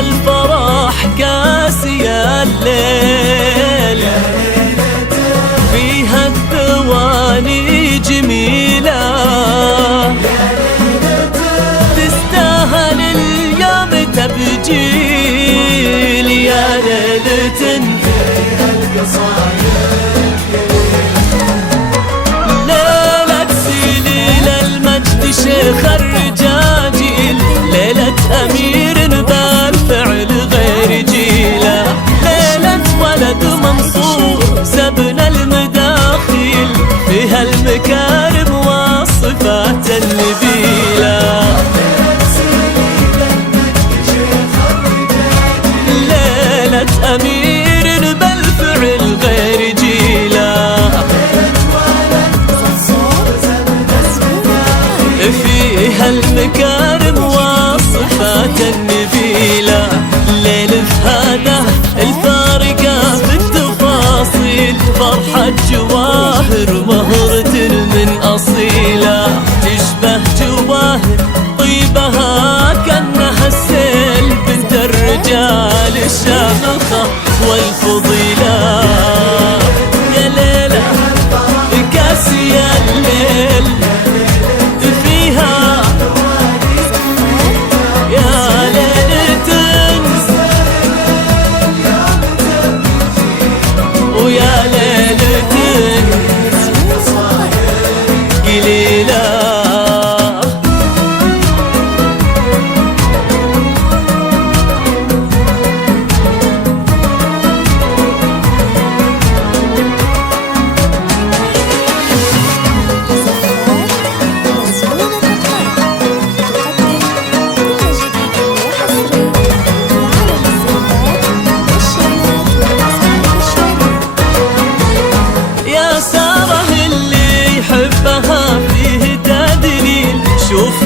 الفرح كاسي الليل، فيها الثواني جميلة، تستاهل اليوم تبجيل. يا ليلة فيها القصايد، ليلة سليل المجد شيخ الرجاجيل، ليلة أمير بالفعل غير جيلة، ليلة ولد منصور سبن المداخيل، فيها المكارم والصفات النبيلة. ليلة أمير بالفعل غير جيلة، فيها المكارم والصفات النبيلة. ليل هذا الفارقة في التفاصيل، فرحة جواهر مهرة من أصيلة، تشبه جواهر طيبها كأنها السيل، بنت الرجال الشامخة والفضيلة. يا ليلة كاسي الليل، فيها يا ليلة ويا ليلة قليلة. شوف